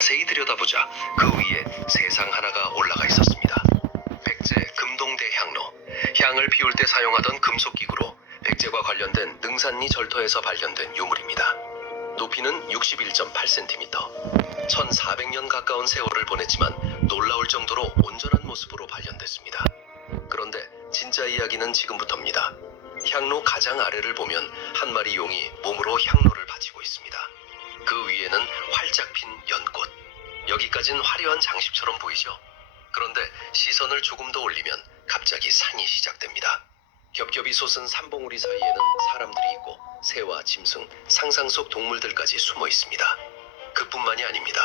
자세히 들여다보자 그 위에 세상 하나가 올라가 있었습니다. 백제 금동대 향로. 향을 피울 때 사용하던 금속 기구로 백제와 관련된 능산리 절터에서 발견된 유물입니다. 높이는 61.8cm. 1400년 가까운 세월을 보냈지만 놀라울 정도로 온전한 모습으로 발견됐습니다. 그런데 진짜 이야기는 지금부터입니다. 향로 가장 아래를 보면 한 마리 용이 몸으로 향로를 바치고 있습니다. 그 위에는 활짝 핀 연꽃. 여기까진 화려한 장식처럼 보이죠? 그런데 시선을 조금 더 올리면 갑자기 산이 시작됩니다. 겹겹이 솟은 산봉우리 사이에는 사람들이 있고 새와 짐승, 상상 속 동물들까지 숨어 있습니다. 그뿐만이 아닙니다.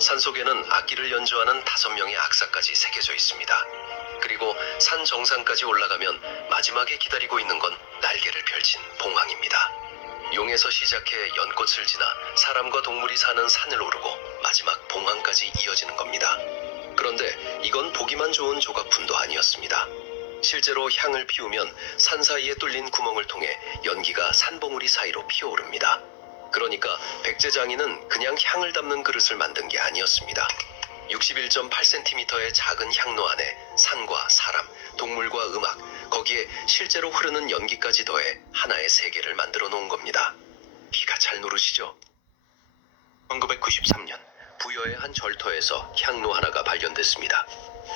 산속에는 악기를 연주하는 5명의 악사까지 새겨져 있습니다. 그리고 산 정상까지 올라가면 마지막에 기다리고 있는 건 날개를 펼친 봉황입니다. 용에서 시작해 연꽃을 지나 사람과 동물이 사는 산을 오르고 마지막 봉황까지 이어지는 겁니다. 그런데 이건 보기만 좋은 조각품도 아니었습니다. 실제로 향을 피우면 산 사이에 뚫린 구멍을 통해 연기가 산봉우리 사이로 피어오릅니다. 그러니까 백제 장인은 그냥 향을 담는 그릇을 만든 게 아니었습니다. 61.8cm의 작은 향로 안에 산과 사람, 동물과 음악, 거기에 실제로 흐르는 연기까지 더해 하나의 세계를 만들어 놓은 겁니다. 기가 잘 누르시죠? 1993년 부여의 한 절터에서 향로 하나가 발견됐습니다.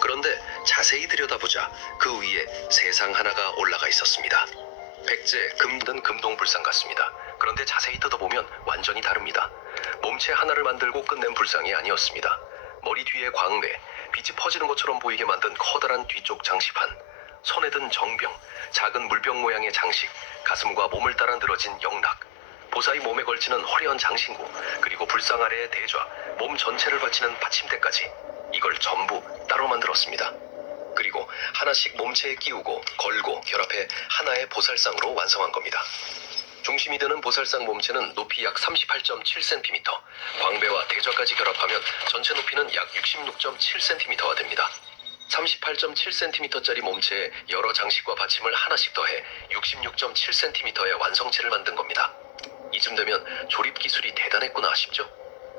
그런데 자세히 들여다보자 그 위에 세상 하나가 올라가 있었습니다. 백제 금든 금동불상 같습니다. 그런데 자세히 뜯어보면 완전히 다릅니다. 몸체 하나를 만들고 끝낸 불상이 아니었습니다. 머리 뒤에 광배, 빛이 퍼지는 것처럼 보이게 만든 커다란 뒤쪽 장식판, 손에 든 정병, 작은 물병 모양의 장식, 가슴과 몸을 따라 늘어진 영락, 보살이 몸에 걸치는 화려한 장신구, 그리고 불상 아래의 대좌, 몸 전체를 받치는 받침대까지 이걸 전부 따로 만들었습니다. 그리고 하나씩 몸체에 끼우고 걸고 결합해 하나의 보살상으로 완성한 겁니다. 중심이 되는 보살상 몸체는 높이 약 38.7cm, 광배와 대좌까지 결합하면 전체 높이는 약 66.7cm가 됩니다. 38.7cm짜리 몸체에 여러 장식과 받침을 하나씩 더해 66.7cm의 완성체를 만든 겁니다. 이쯤 되면 조립 기술이 대단했구나 싶죠?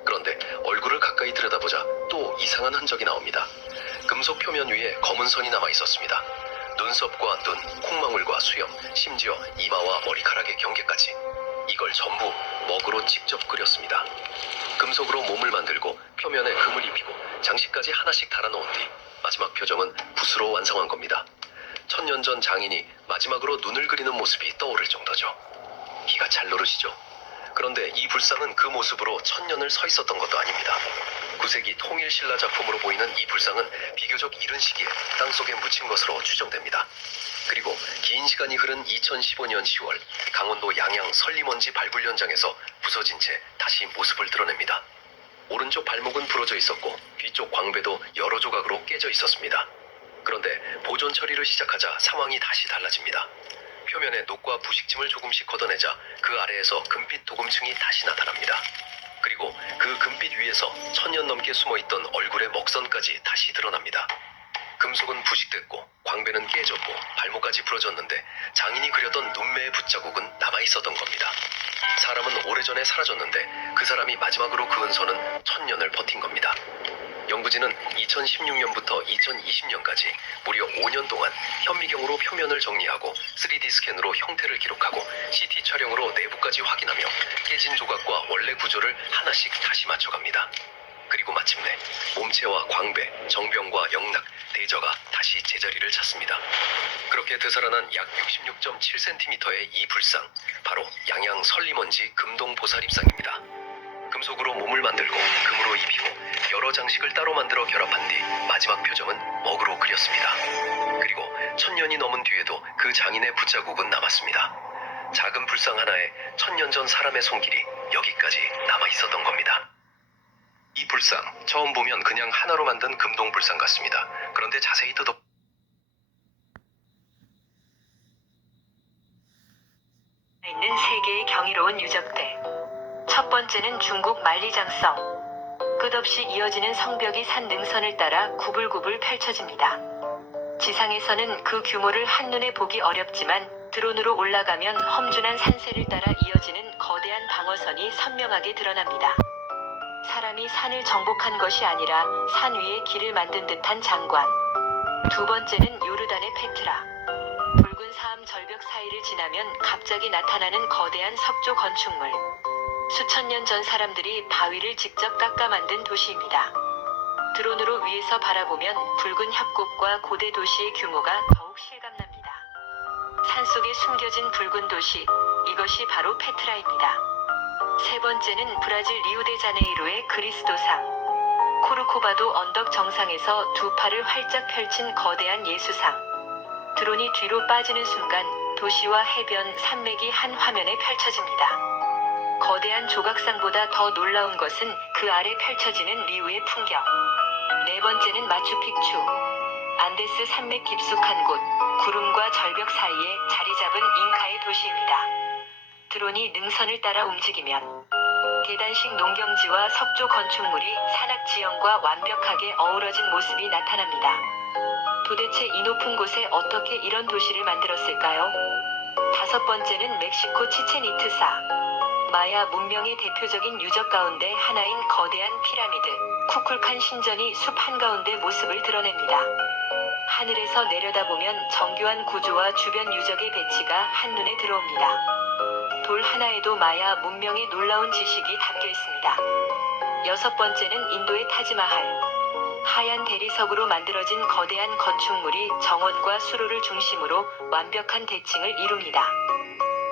그런데 얼굴을 가까이 들여다보자 또 이상한 흔적이 나옵니다. 금속 표면 위에 검은 선이 남아 있었습니다. 눈썹과 눈, 콩망울과 수염, 심지어 이마와 머리카락의 경계까지 이걸 전부 먹으로 직접 그렸습니다. 금속으로 몸을 만들고 표면에 금을 입히고 장식까지 하나씩 달아놓은 뒤 마지막 표정은 붓으로 완성한 겁니다. 1000년 전 장인이 마지막으로 눈을 그리는 모습이 떠오를 정도죠. 기가 잘 노르시죠? 그런데 이 불상은 그 모습으로 1000년을 서 있었던 것도 아닙니다. 9세기 통일신라 작품으로 보이는 이 불상은 비교적 이른 시기에 땅속에 묻힌 것으로 추정됩니다. 그리고 긴 시간이 흐른 2015년 10월 강원도 양양 설리먼지 발굴 현장에서 부서진 채 다시 모습을 드러냅니다. 오른쪽 발목은 부러져 있었고 뒤쪽 광배도 여러 조각으로 깨져 있었습니다. 그런데 보존 처리를 시작하자 상황이 다시 달라집니다. 표면에 녹과 부식침을 조금씩 걷어내자 그 아래에서 금빛 도금층이 다시 나타납니다. 그리고 그 금빛 위에서 1000년 넘게 숨어있던 얼굴의 먹선까지 다시 드러납니다. 금속은 부식됐고 광배는 깨졌고 발목까지 부러졌는데 장인이 그렸던 눈매의 붓자국은 남아있었던 겁니다. 사람은 오래전에 사라졌는데 그 사람이 마지막으로 그은 선은 1000년을 버틴 겁니다. 연구진은 2016년부터 2020년까지 무려 5년 동안 현미경으로 표면을 정리하고 3D 스캔으로 형태를 기록하고 CT 촬영으로 내부까지 확인하며 깨진 조각과 원래 구조를 하나씩 다시 맞춰갑니다. 그리고 마침내 몸체와 광배, 정병과 영락, 대저가 다시 제자리를 찾습니다. 그렇게 되살아난 약 66.7cm의 이 불상, 바로 양양 설리먼지 금동보살입상입니다. 금속으로 몸을 만들고 금으로 입히고 여러 장식을 따로 만들어 결합한 뒤 마지막 표정은 먹으로 그렸습니다. 그리고 1000년이 넘은 뒤에도 그 장인의 붓자국은 남았습니다. 작은 불상 하나에 1000년 전 사람의 손길이 여기까지 남아 있었던 겁니다. 이 불상 처음 보면 그냥 하나로 만든 금동불상 같습니다. 그런데 자세히 있는 세 개의 경이로운 유적들. 첫 번째는 중국 만리장성. 끝없이 이어지는 성벽이 산 능선을 따라 구불구불 펼쳐집니다. 지상에서는 그 규모를 한눈에 보기 어렵지만 드론으로 올라가면 험준한 산세를 따라 이어지는 거대한 방어선이 선명하게 드러납니다. 사람이 산을 정복한 것이 아니라 산 위에 길을 만든 듯한 장관. 두 번째는 요르단의 페트라. 붉은 사암 절벽 사이를 지나면 갑자기 나타나는 거대한 석조 건축물. 수천 년 전 사람들이 바위를 직접 깎아 만든 도시입니다. 드론으로 위에서 바라보면 붉은 협곡과 고대 도시의 규모가 더욱 실감납니다. 산속에 숨겨진 붉은 도시, 이것이 바로 페트라입니다. 세 번째는 브라질 리우데자네이루의 그리스도상. 코르코바도 언덕 정상에서 두 팔을 활짝 펼친 거대한 예수상. 드론이 뒤로 빠지는 순간 도시와 해변, 산맥이 한 화면에 펼쳐집니다. 거대한 조각상보다 더 놀라운 것은 그 아래 펼쳐지는 리우의 풍경. 네 번째는 마추픽추. 안데스 산맥 깊숙한 곳, 구름과 절벽 사이에 자리 잡은 잉카의 도시입니다. 드론이 능선을 따라 움직이면 계단식 농경지와 석조 건축물이 산악 지형과 완벽하게 어우러진 모습이 나타납니다. 도대체 이 높은 곳에 어떻게 이런 도시를 만들었을까요? 다섯 번째는 멕시코 치첸이트사. 마야 문명의 대표적인 유적 가운데 하나인 거대한 피라미드, 쿠쿨칸 신전이 숲 한가운데 모습을 드러냅니다. 하늘에서 내려다보면 정교한 구조와 주변 유적의 배치가 한눈에 들어옵니다. 돌 하나에도 마야 문명의 놀라운 지식이 담겨 있습니다. 여섯 번째는 인도의 타지마할. 하얀 대리석으로 만들어진 거대한 건축물이 정원과 수로를 중심으로 완벽한 대칭을 이룹니다.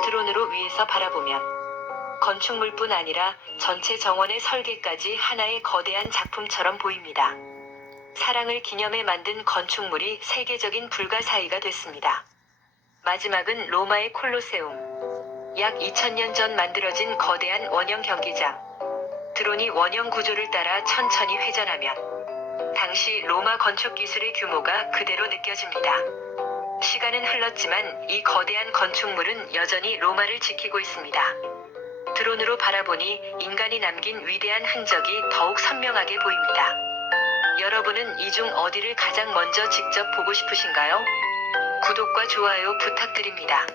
드론으로 위에서 바라보면 건축물뿐 아니라 전체 정원의 설계까지 하나의 거대한 작품처럼 보입니다. 사랑을 기념해 만든 건축물이 세계적인 불가사의가 됐습니다. 마지막은 로마의 콜로세움. 약 2000년 전 만들어진 거대한 원형 경기장. 드론이 원형 구조를 따라 천천히 회전하면 당시 로마 건축 기술의 규모가 그대로 느껴집니다. 시간은 흘렀지만 이 거대한 건축물은 여전히 로마를 지키고 있습니다. 드론으로 바라보니 인간이 남긴 위대한 흔적이 더욱 선명하게 보입니다. 여러분은 이 중 어디를 가장 먼저 직접 보고 싶으신가요? 구독과 좋아요 부탁드립니다.